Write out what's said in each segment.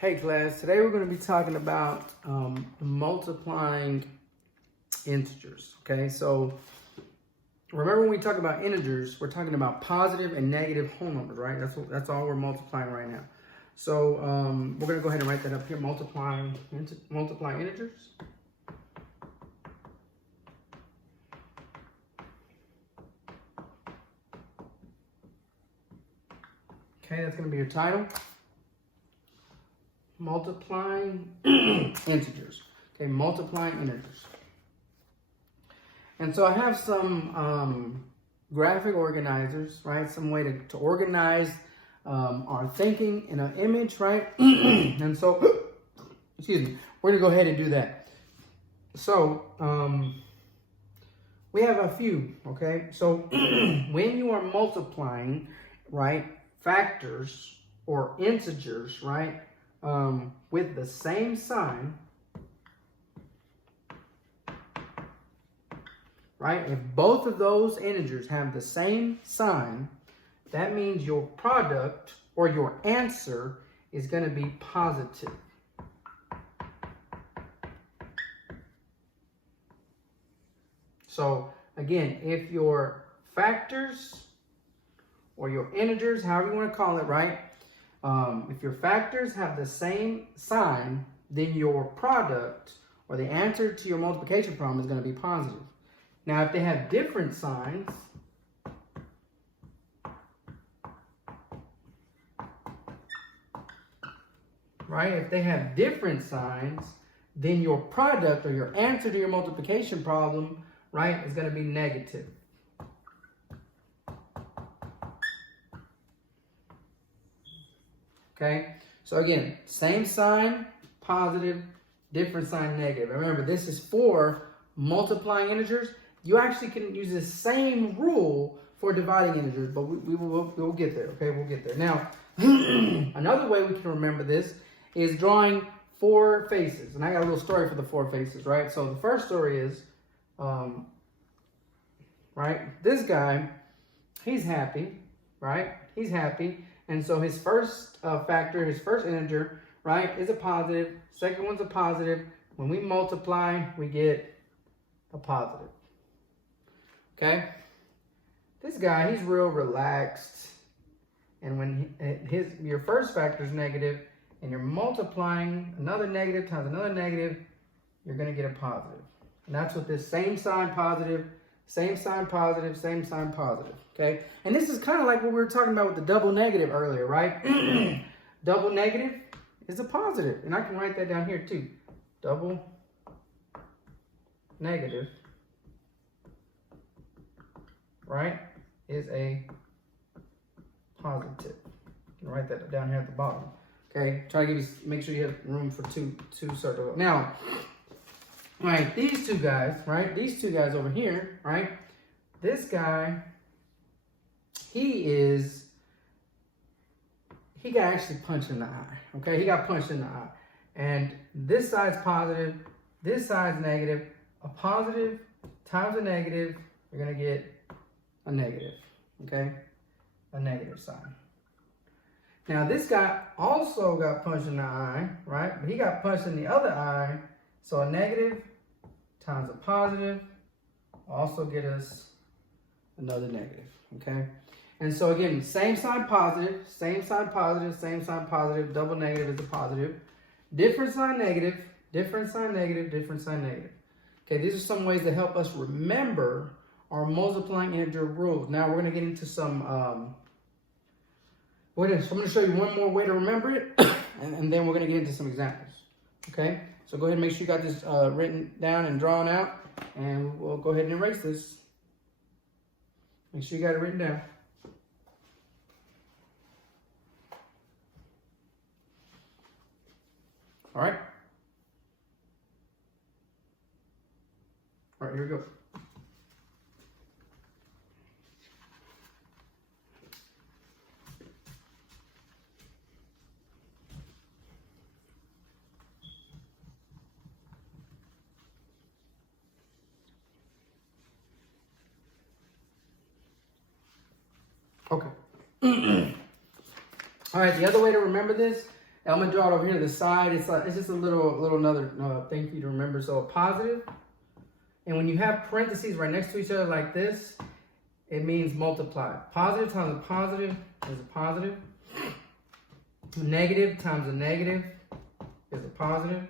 Hey class, today we're going to be talking about multiplying integers, okay? So remember when we talk about integers, we're talking about positive and negative whole numbers, right? That's all we're multiplying right now. So we're going to go ahead and write that up here, multiplying integers. Okay, that's going to be your title. Multiplying integers. Okay, multiplying integers. And so I have some graphic organizers, right? Some way to organize our thinking in an image, right? And so, excuse me, we're gonna go ahead and do that. So we have a few, okay? So when you are multiplying, right, factors or integers, right, with the same sign, right? If both of those integers have the same sign, that means your product or your answer is going to be positive. So again, if your factors or your integers, however you want to call it, right? If your factors have the same sign, then your product or the answer to your multiplication problem is going to be positive. Now, if they have different signs, right? If they have different signs, then your product or your answer to your multiplication problem, right, is going to be negative. Okay, so again, same sign, positive, different sign, negative. Remember, this is for multiplying integers. You actually can use the same rule for dividing integers, but we'll get there, okay? We'll get there. Now, another way we can remember this is drawing four faces. And I got a little story for the four faces, right? So the first story is, right, this guy, he's happy, right? He's happy. And so his first factor, his first integer, right, is a positive. Second one's a positive. When we multiply, we get a positive. Okay? This guy, he's real relaxed. And when your first factor is negative, and you're multiplying another negative times another negative, you're going to get a positive. And that's what this same sign positive, same sign positive, same sign positive, okay? And this is kind of like what we were talking about with the double negative earlier, right? Double negative is a positive. And I can write that down here too. Double negative, right, is a positive. You can write that down here at the bottom, okay? Try to make sure you have room for two circles. Now, right, these two guys, right? These two guys over here, right? This guy, he got actually punched in the eye, okay? He got punched in the eye. And this side's positive, this side's negative. A positive times a negative, you're gonna get a negative, okay? A negative sign. Now, this guy also got punched in the eye, right? But he got punched in the other eye, so a negative times a positive also get us another negative, okay? And so again, same sign positive, same sign positive, same sign positive, double negative is a positive. Different sign negative, different sign negative, different sign negative. Okay, these are some ways that help us remember our multiplying integer rules. Now we're gonna get into some, so I'm gonna show you one more way to remember it, and then we're gonna get into some examples, okay? So go ahead and make sure you got this written down and drawn out, and we'll go ahead and erase this. Make sure you got it written down. All right? All right, here we go. Okay. All right, the other way to remember this I'm gonna draw it over here to the side. It's just a little another thing for you to remember. So a positive, and when you have parentheses right next to each other like this, it means multiply. Positive times a positive is a positive. Negative times a negative is a positive.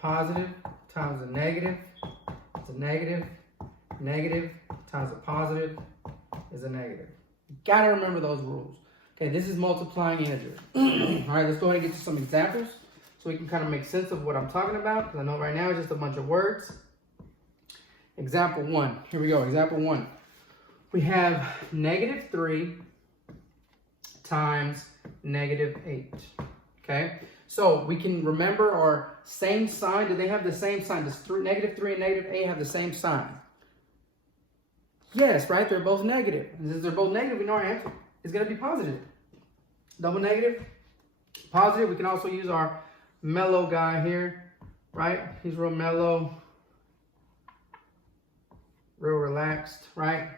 Positive times a negative is a negative. Negative times a positive is a negative. You gotta remember those rules. Okay, this is multiplying integers. All right, let's go ahead and get to some examples so we can kind of make sense of what I'm talking about, because I know right now it's just a bunch of words. Example 1. Here we go. Example 1. We have -3 times -8. Okay, so we can remember our same sign. Do they have the same sign? Does -3 and -8 have the same sign? Yes, right? They're both negative. And since they're both negative, we know our answer is going to be positive. Double negative, positive. We can also use our mellow guy here, right? He's real mellow, real relaxed, right?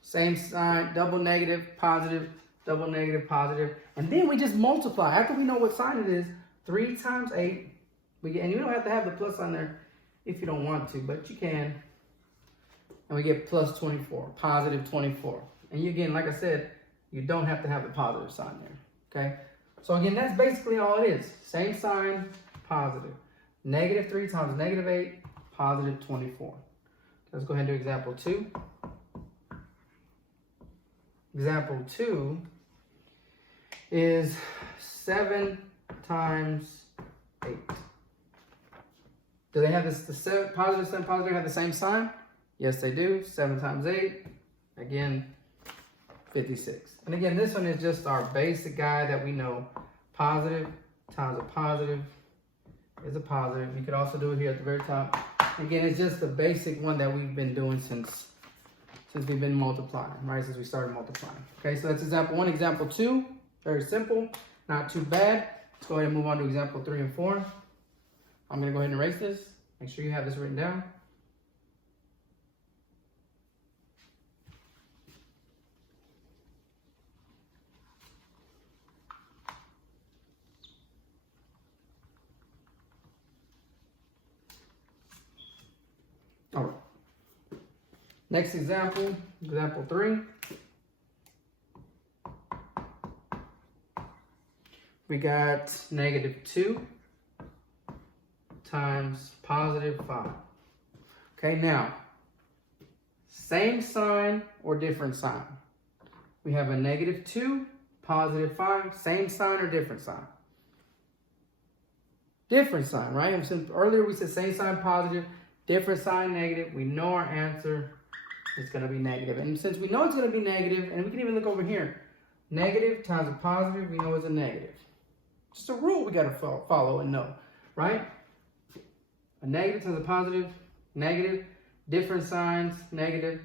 Same sign, double negative, positive, double negative, positive. And then we just multiply. After we know what sign it is, 3 times 8, we get, and you don't have to have the plus on there if you don't want to, but you can. And we get plus 24, positive 24. And you, again, like I said, you don't have to have the positive sign there, okay? So again, that's basically all it is. Same sign, positive. -3 times -8, positive 24. Let's go ahead and do example 2. Example 2 is 7 times 8. Do they have this, positive, have the same sign? Yes, they do. 7 times 8, again, 56. And again, this one is just our basic guy that we know. Positive times a positive is a positive. You could also do it here at the very top. Again, it's just the basic one that we've been doing since we've been multiplying, right? Since we started multiplying. Okay, so that's example 1. Example 2, very simple, not too bad. Let's go ahead and move on to example 3 and 4. I'm gonna go ahead and erase this. Make sure you have this written down. All right. Next example, example 3. We got -2 times positive 5. Okay, now, same sign or different sign? We have a -2, positive 5, same sign or different sign? Different sign, right? And since earlier we said same sign, positive, different sign, negative. We know our answer is going to be negative. And since we know it's going to be negative, and we can even look over here, negative times a positive, we know it's a negative. Just a rule we got to follow and know, right? A negative times a positive, negative, different signs, negative.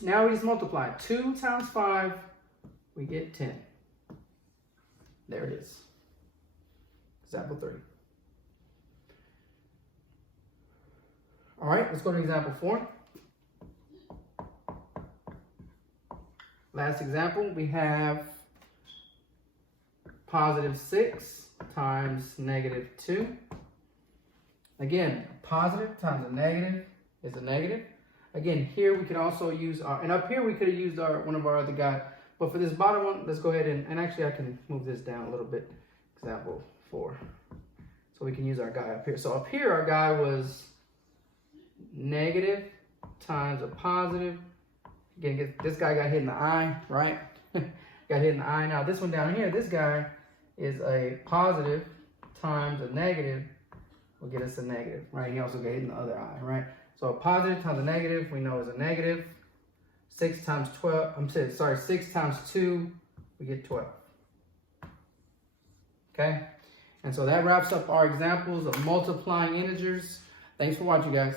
Now we just multiply. 2 times 5, we get 10. There it is. Example 3. All right, let's go to example 4. Last example, we have +6 times -2. Again, positive times a negative is a negative. Again, here we could also use our, and up here we could have used one of our other guys. But for this bottom one, let's go ahead and actually I can move this down a little bit. Example 4. So we can use our guy up here. So up here our guy was negative times a positive. Again, this guy got hit in the eye, right? Got hit in the eye. Now this one down here, this guy is a positive times a negative will get us a negative, right? He also got hit in the other eye, right? So a positive times a negative, we know is a negative. 6 times 2, we get 12. Okay? And so that wraps up our examples of multiplying integers. Thanks for watching, guys.